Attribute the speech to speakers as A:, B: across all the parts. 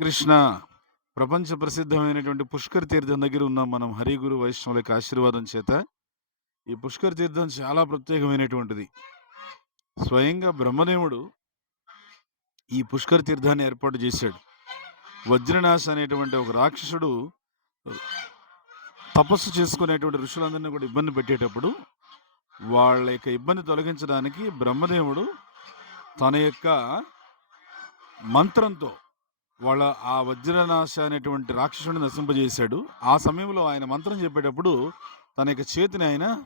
A: కృష్ణ ప్రపంచ ప్రసిద్ధమైనటువంటి పుష్కర్ తీర్థం దగ్గర ఉన్నాం మనం హరిగురు వైష్ణవుల యొక్క ఆశీర్వాదం చేత. ఈ పుష్కర్ తీర్థం చాలా ప్రత్యేకమైనటువంటిది. స్వయంగా బ్రహ్మదేవుడు ఈ పుష్కర్ తీర్థాన్ని ఏర్పాటు చేశాడు. వజ్రనాశ అనేటువంటి ఒక రాక్షసుడు తపస్సు చేసుకునేటువంటి ఋషులందరినీ కూడా ఇబ్బంది పెట్టేటప్పుడు వాళ్ళ యొక్క ఇబ్బంది తొలగించడానికి బ్రహ్మదేవుడు తన యొక్క మంత్రంతో వాళ్ళ ఆ వజ్రనాశ అనేటువంటి రాక్షసుడిని నశింపజేశాడు. ఆ సమయంలో ఆయన మంత్రం చెప్పేటప్పుడు తన యొక్క చేతిని ఆయన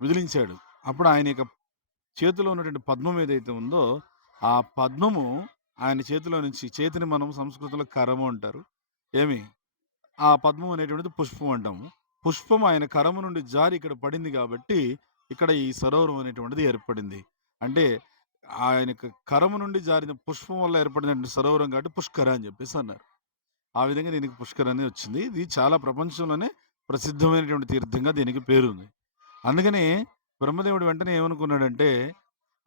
A: విదిలించాడు. అప్పుడు ఆయన యొక్క చేతిలో ఉన్నటువంటి పద్మం ఏదైతే ఉందో ఆ పద్మము ఆయన చేతిలో నుంచి చేతిని మనం సంస్కృతంలో కరము అంటారు. ఏమి? ఆ పద్మం అనేటువంటిది పుష్పం అంటాము. పుష్పం ఆయన కరము నుండి జారి ఇక్కడ పడింది కాబట్టి ఇక్కడ ఈ సరోవరం అనేటువంటిది ఏర్పడింది. అంటే ఆయన కరము నుండి జారిన పుష్పం వల్ల ఏర్పడినటువంటి సరోవరం కాబట్టి పుష్కర అని చెప్పేసి అన్నారు. ఆ విధంగా దీనికి పుష్కర అనేది వచ్చింది. ఇది చాలా ప్రపంచంలోనే ప్రసిద్ధమైనటువంటి తీర్థంగా దీనికి పేరు ఉంది అందుకని బ్రహ్మదేవుడు వెంటనే ఏమనుకున్నాడంటే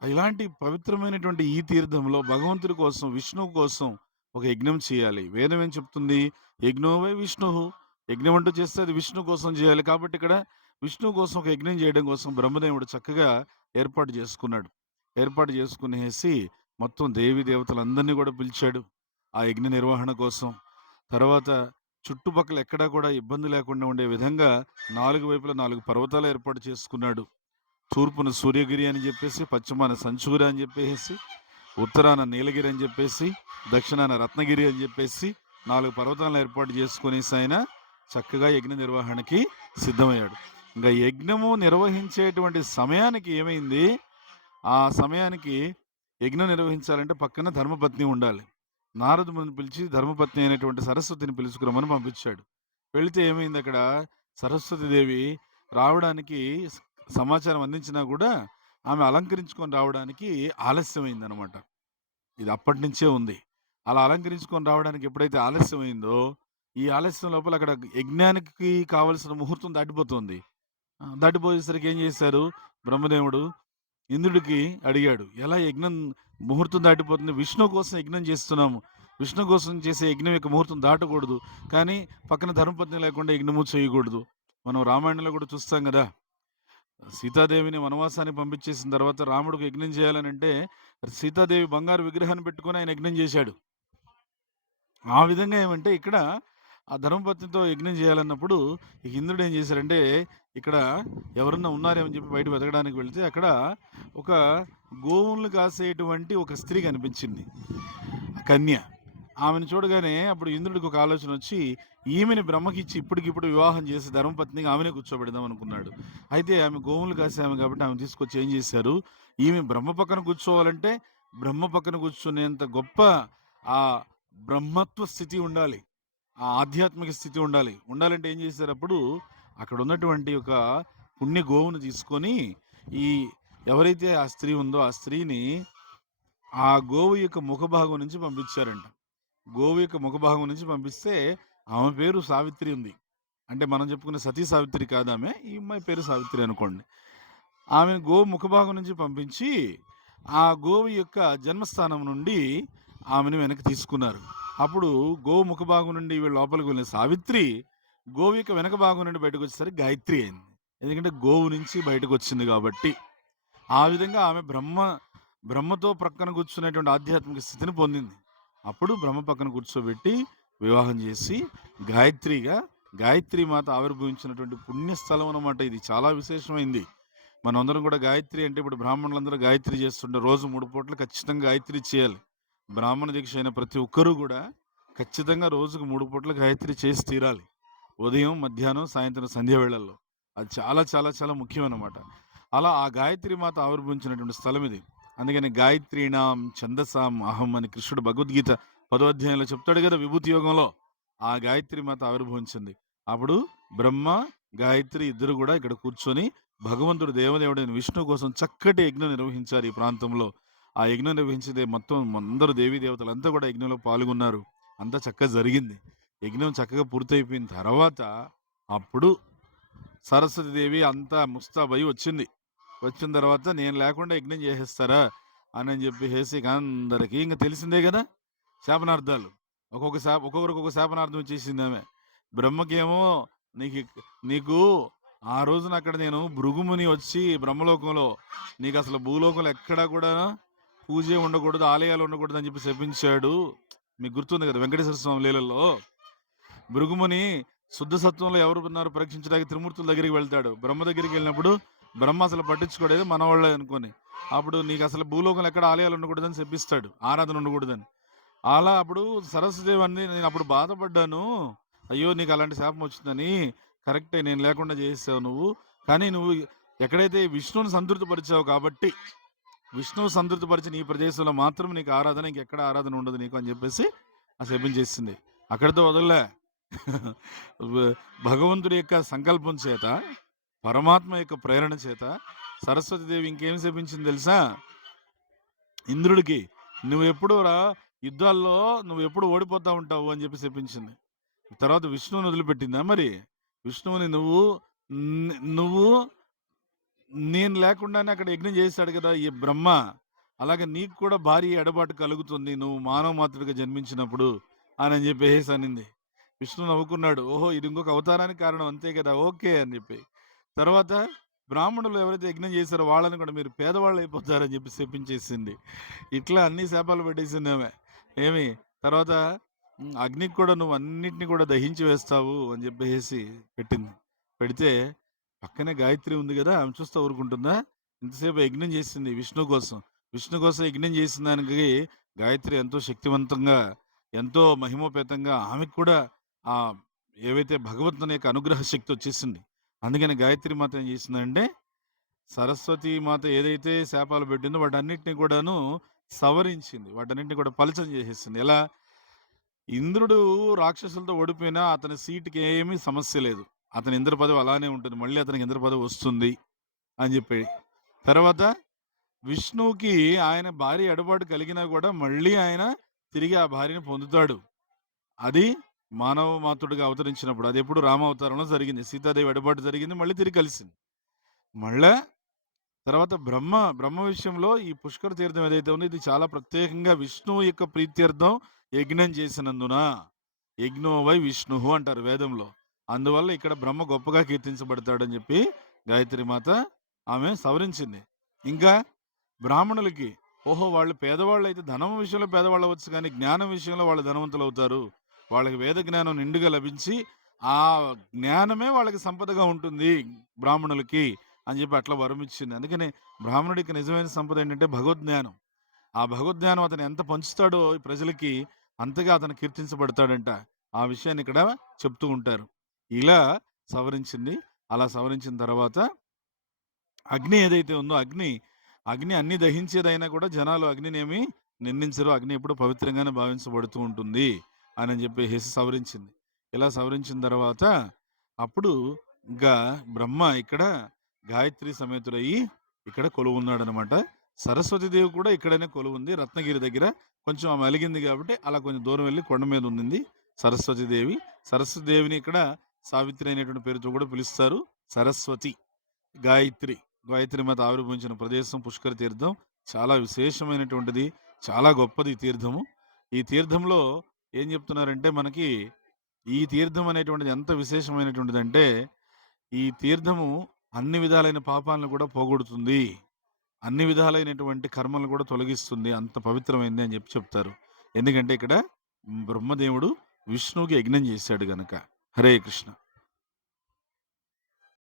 A: ఇలాంటి పవిత్రమైనటువంటి ఈ తీర్థంలో భగవంతుడి కోసం విష్ణువు కోసం ఒక యజ్ఞం చేయాలి. వేదం ఏం చెప్తుంది? యజ్ఞోవై విష్ణువు. యజ్ఞం అంటూ చేస్తే అది విష్ణు కోసం చేయాలి. కాబట్టి ఇక్కడ విష్ణు కోసం ఒక యజ్ఞం చేయడం కోసం బ్రహ్మదేవుడు చక్కగా ఏర్పాటు చేసుకున్నాడు. ఏర్పాటు చేసుకునేసి మొత్తం దేవి దేవతలందరినీ కూడా పిలిచాడు ఆ యజ్ఞ నిర్వహణ కోసం. తర్వాత చుట్టుపక్కల ఎక్కడా కూడా ఇబ్బంది లేకుండా ఉండే విధంగా నాలుగు వైపులా నాలుగు పర్వతాలు ఏర్పాటు చేసుకున్నాడు. తూర్పున సూర్యగిరి అని చెప్పేసి పశ్చిమాన సంచూరి అని చెప్పేసి ఉత్తరాన నీలగిరి అని చెప్పేసి దక్షిణాన రత్నగిరి అని చెప్పేసి నాలుగు పర్వతాలను ఏర్పాటు చేసుకునేసి ఆయన చక్కగా యజ్ఞ నిర్వహణకి సిద్ధమయ్యాడు. ఇంకా యజ్ఞము నిర్వహించేటువంటి సమయానికి ఏమైంది? ఆ సమయానికి యజ్ఞం నిర్వహించాలంటే పక్కన ధర్మపత్ని ఉండాలి. నారదుని పిలిచి ధర్మపత్ని అయినటువంటి సరస్వతిని పిలుచుకురమని పంపించాడు. వెళితే ఏమైంది అక్కడ? సరస్వతి దేవి రావడానికి సమాచారం అందించినా కూడా ఆమె అలంకరించుకొని రావడానికి ఆలస్యమైంది అనమాట ఇది అప్పటి నుంచే ఉంది. అలా అలంకరించుకొని రావడానికి ఎప్పుడైతే ఆలస్యమైందో ఈ ఆలస్యం లోపల అక్కడ యజ్ఞానికి కావలసిన ముహూర్తం దాటిపోతుంది. దాటిపోయేసరికి ఏం చేశారు? బ్రహ్మదేవుడు ఇంద్రుడికి అడిగాడు ఎలా యజ్ఞం ముహూర్తం దాటిపోతుంది? విష్ణు కోసం యజ్ఞం చేస్తున్నాము. విష్ణు కోసం చేసే యజ్ఞం యొక్క ముహూర్తం దాటకూడదు. కానీ పక్కన ధర్మపత్ని లేకుండా యజ్ఞము చేయకూడదు. మనం రామాయణంలో కూడా చూస్తాం కదా. సీతాదేవిని వనవాసానికి పంపించేసిన తర్వాత రాముడికి యజ్ఞం చేయాలని అంటే సీతాదేవి బంగారు విగ్రహాన్ని పెట్టుకొని ఆయన యజ్ఞం చేశాడు. ఆ విధంగా ఏమంటే ఇక్కడ ఆ ధర్మపత్నితో యజ్ఞం చేయాలన్నప్పుడు ఈ ఇంద్రుడు ఏం చేశారంటే ఇక్కడ ఎవరన్నా ఉన్నారేమని చెప్పి బయట వెతకడానికి వెళితే అక్కడ ఒక గోవులను కాసేటువంటి ఒక స్త్రీ కనిపించింది కన్య. ఆమెను చూడగానే అప్పుడు ఇంద్రుడికి ఒక ఆలోచన వచ్చి ఈమెని బ్రహ్మకిచ్చి ఇప్పటికిప్పుడు వివాహం చేసి ధర్మపత్నిగా ఆమెనే కూర్చోబెడదాం అనుకున్నాడు. అయితే ఆమె గోవులు కాసే ఆమె కాబట్టి ఆమె తీసుకొచ్చి ఏం చేశారు? ఈమె బ్రహ్మ పక్కన కూర్చోవాలంటే బ్రహ్మ పక్కన కూర్చునేంత గొప్ప ఆ బ్రహ్మత్వ స్థితి ఉండాలి. ఆ ఆధ్యాత్మిక స్థితి ఉండాలి. ఉండాలంటే ఏం చేశారు? అప్పుడు అక్కడ ఉన్నటువంటి ఒక పుణ్య గోవును తీసుకొని ఈ ఎవరైతే ఆ స్త్రీ ఉందో ఆ స్త్రీని ఆ గోవు యొక్క ముఖభాగం నుంచి పంపించారంట. గోవు యొక్క ముఖభాగం నుంచి పంపిస్తే ఆమె పేరు సావిత్రి ఉంది. అంటే మనం చెప్పుకునే సతీ సావిత్రి కాదు ఆమె ఈ అమ్మాయి పేరు సావిత్రి అనుకోండి. ఆమె గోవు ముఖభాగం నుంచి పంపించి ఆ గోవు యొక్క జన్మస్థానం నుండి ఆమెను వెనక్కి తీసుకున్నారు. అప్పుడు గోవు ముఖభాగం నుండి వీళ్ళ లోపలికి వెళ్ళిన సావిత్రి గోవు యొక్క వెనక భాగం నుండి బయటకు వచ్చేసరికి గాయత్రి అయింది. ఎందుకంటే గోవు నుంచి బయటకు వచ్చింది కాబట్టి ఆ విధంగా ఆమె బ్రహ్మ బ్రహ్మతో ప్రక్కన కూర్చునేటువంటి ఆధ్యాత్మిక స్థితిని పొందింది. అప్పుడు బ్రహ్మ పక్కన కూర్చోబెట్టి వివాహం చేసి గాయత్రిగా గాయత్రి మాత ఆవిర్భవించినటువంటి పుణ్యస్థలం అన్నమాట ఇది. చాలా విశేషమైంది. మనందరం కూడా గాయత్రి అంటే ఇప్పుడు బ్రాహ్మణులందరూ గాయత్రి చేస్తుంటే రోజు మూడు పూటలు ఖచ్చితంగా గాయత్రి చేయాలి. బ్రాహ్మణ దీక్ష అయిన ప్రతి ఒక్కరూ కూడా ఖచ్చితంగా రోజుకు మూడు పూటలు గాయత్రి చేసి తీరాలి. ఉదయం మధ్యాహ్నం సాయంత్రం సంధ్య వేళల్లో. అది చాలా చాలా చాలా ముఖ్యం అన్నమాట అలా ఆ గాయత్రి మాత ఆవిర్భవించినటువంటి స్థలం ఇది. అందుకని గాయత్రీనాం ఛందసాం అహం అని కృష్ణుడు భగవద్గీత పదో అధ్యాయంలో చెప్తాడు కదా విభూతి యోగంలో. ఆ గాయత్రి మాత ఆవిర్భవించింది. అప్పుడు బ్రహ్మ గాయత్రి ఇద్దరు కూడా ఇక్కడ కూర్చొని భగవంతుడు దేవదేవుడైన విష్ణు కోసం చక్కటి యజ్ఞం నిర్వహించారు ఈ ప్రాంతంలో. ఆ యజ్ఞం నిర్వహించితే మొత్తం అందరూ దేవీ దేవతలంతా కూడా యజ్ఞంలో పాల్గొన్నారు. అంతా చక్కగా జరిగింది. యజ్ఞం చక్కగా పూర్తయిపోయిన తర్వాత అప్పుడు సరస్వతి దేవి అంతా ముస్తాబై వచ్చింది. వచ్చిన తర్వాత నేను లేకుండా యజ్ఞం చేసేస్తారా? అని అని చెప్పి ఇక అందరికీ ఇంకా తెలిసిందే కదా శాపనార్థాలు. ఒక్కొక్క శాప ఒక్కొక్కరికి ఒక శాపనార్థం వచ్చేసింది ఆమె. బ్రహ్మకేమో నీకు నీకు ఆ రోజున అక్కడ నేను భృగుముని వచ్చి బ్రహ్మలోకంలో నీకు అసలు భూలోకంలో ఎక్కడా కూడా పూజ ఉండకూడదు ఆలయాలు ఉండకూడదు అని చెప్పి శపించాడు. మీకు గుర్తుంది కదా వెంకటేశ్వర స్వామి లీలలో భృగుముని శుద్ధ సత్వంలో ఎవరు ఉన్నారు పరీక్షించడానికి త్రిమూర్తుల దగ్గరికి వెళ్తాడు. బ్రహ్మ దగ్గరికి వెళ్ళినప్పుడు బ్రహ్మ అసలు పట్టించుకోలేదు మనవాళ్ళే అనుకొని. అప్పుడు నీకు అసలు భూలోకంలో ఎక్కడ ఆలయాలు ఉండకూడదని చెప్పిస్తాడు ఆరాధన ఉండకూడదని. అలా అప్పుడు సరస్వదేవి అని నేను అప్పుడు బాధపడ్డాను. అయ్యో నీకు అలాంటి శాపం వచ్చిందని. కరెక్టే నేను లేకుండా చేసావు నువ్వు. కానీ నువ్వు ఎక్కడైతే విష్ణువుని సంతృప్తిపరిచావు కాబట్టి విష్ణువు సంతృప్తిపరిచిన ఈ ప్రదేశంలో మాత్రం నీకు ఆరాధన ఇంకెక్కడ ఆరాధన ఉండదు నీకు అని చెప్పేసి ఆ శపం చేసింది. అక్కడితో వదలలే. భగవంతుడి యొక్క సంకల్పం చేత పరమాత్మ యొక్క ప్రేరణ చేత సరస్వతీదేవి ఇంకేం శపించింది తెలుసా? ఇంద్రుడికి నువ్వు ఎప్పుడు రా యుద్ధాల్లో నువ్వు ఎప్పుడు ఓడిపోతా ఉంటావు అని చెప్పి చెప్పించింది తర్వాత విష్ణువుని వదిలిపెట్టిందా మరి? విష్ణువుని నువ్వు నువ్వు నేను లేకుండానే అక్కడ యజ్ఞం చేశాడు కదా ఈ బ్రహ్మ. అలాగే నీకు కూడా భారీ ఎడబాటు కలుగుతుంది. నువ్వు మానవ మాతృడిగా జన్మించినప్పుడు అని అని చెప్పేసి అనింది. విష్ణు నవ్వుకున్నాడు. ఓహో ఇది ఇంకొక అవతారానికి కారణం అంతే కదా. ఓకే అని చెప్పి. తర్వాత బ్రాహ్మణులు ఎవరైతే యజ్ఞం చేశారో వాళ్ళని కూడా మీరు పేదవాళ్ళు అయిపోతారని చెప్పి చెప్పించేసింది ఇట్లా అన్ని శాపాలు పెట్టేసింది ఆమె. ఏమి? తర్వాత అగ్నికి కూడా నువ్వు అన్నిటిని కూడా దహించి వేస్తావు అని చెప్పేసి పెట్టింది. పెడితే పక్కనే గాయత్రి ఉంది కదా ఆమె చూస్తే ఊరుకుంటుందా? ఇంతసేపు యజ్ఞం చేసింది విష్ణు కోసం. విష్ణు కోసం యజ్ఞం చేసిన దానికి గాయత్రి ఎంతో శక్తివంతంగా ఎంతో మహిమోపేతంగా ఆమెకు కూడా ఆ ఏవైతే భగవంతుని యొక్క అనుగ్రహ శక్తి వచ్చేసింది. అందుకని గాయత్రి మాత ఏం చేసిందంటే సరస్వతి మాత ఏదైతే శాపాలు పెట్టిందో వాటన్నిటిని కూడాను సవరించింది. వాటన్నిటిని కూడా పలచం చేసేసింది. ఎలా? ఇంద్రుడు రాక్షసులతో ఓడిపోయినా అతని సీటుకి ఏమీ సమస్య లేదు. అతని ఇంద్ర పదవి అలానే ఉంటుంది. మళ్ళీ అతనికి ఇంద్ర పదవి వస్తుంది అని చెప్పి. తర్వాత విష్ణువుకి ఆయన భార్య ఎడబాటు కలిగినా కూడా మళ్ళీ ఆయన తిరిగి ఆ భార్యను పొందుతాడు. అది మానవ మాతృడిగా అవతరించినప్పుడు. అది ఎప్పుడు రామావతారంలో జరిగింది. సీతాదేవి ఎడబాటు జరిగింది. మళ్ళీ తిరిగి కలిసింది. మళ్ళా తర్వాత బ్రహ్మ బ్రహ్మ విషయంలో ఈ పుష్కర తీర్థం ఏదైతే ఉందో ఇది చాలా ప్రత్యేకంగా విష్ణువు యొక్క ప్రీత్యర్థం యజ్ఞం చేసినందున. యజ్ఞోవై విష్ణు అంటారు వేదంలో. అందువల్ల ఇక్కడ బ్రహ్మ గొప్పగా కీర్తించబడతాడని చెప్పి గాయత్రి మాత ఆమె సవరించింది. ఇంకా బ్రాహ్మణులకి ఓహో వాళ్ళు పేదవాళ్ళు అయితే ధనం విషయంలో పేదవాళ్ళు అవ్వచ్చు కానీ జ్ఞానం విషయంలో వాళ్ళు ధనవంతులు అవుతారు. వాళ్ళకి వేద జ్ఞానం నిండుగా లభించి ఆ జ్ఞానమే వాళ్ళకి సంపదగా ఉంటుంది బ్రాహ్మణులకి అని చెప్పి అట్లా వరం ఇచ్చింది. అందుకని బ్రాహ్మణుడికి నిజమైన సంపద ఏంటంటే భగవద్జ్ఞానం. ఆ భగవద్జ్ఞానం అతను ఎంత పంచుతాడో ప్రజలకి అంతగా అతను కీర్తించబడతాడంట. ఆ విషయాన్ని ఇక్కడ చెప్తూ ఉంటారు. ఇలా సవరించింది. అలా సవరించిన తర్వాత అగ్ని ఏదైతే ఉందో అగ్ని అగ్ని అన్ని దహించేదైనా కూడా జనాలు అగ్నినేమి నిందించరు. అగ్ని ఎప్పుడు పవిత్రంగానే భావించబడుతూ ఉంటుంది అని చెప్పి హెస్ సవరించింది. ఇలా సవరించిన తర్వాత అప్పుడు ఇంకా బ్రహ్మ ఇక్కడ గాయత్రి సమేతుడయ్యి ఇక్కడ కొలువున్నాడు అనమాట సరస్వతీదేవి కూడా ఇక్కడనే కొలువు ఉంది. రత్నగిరి దగ్గర కొంచెం ఆమె అలిగింది కాబట్టి అలా కొంచెం దూరం వెళ్ళి కొండ మీద ఉంది సరస్వతీదేవి సరస్వతీదేవిని ఇక్కడ సావిత్రి అనేటువంటి పేరుతో కూడా పిలుస్తారు. సరస్వతి గాయత్రి. గాయత్రి మాత ఆవిర్భవించిన ప్రదేశం పుష్కర తీర్థం. చాలా విశేషమైనటువంటిది. చాలా గొప్పది తీర్థము. ఈ తీర్థంలో ఏం చెప్తున్నారంటే మనకి ఈ తీర్థం అనేటువంటిది ఎంత విశేషమైనటువంటిది అంటే ఈ తీర్థము అన్ని విధాలైన పాపాలను కూడా పోగొడుతుంది. అన్ని విధాలైనటువంటి కర్మలను కూడా తొలగిస్తుంది. అంత పవిత్రమైంది అని చెప్పి చెప్తారు. ఎందుకంటే ఇక్కడ బ్రహ్మదేవుడు విష్ణువుకి యజ్ఞం చేశాడు గనక. హరే కృష్ణ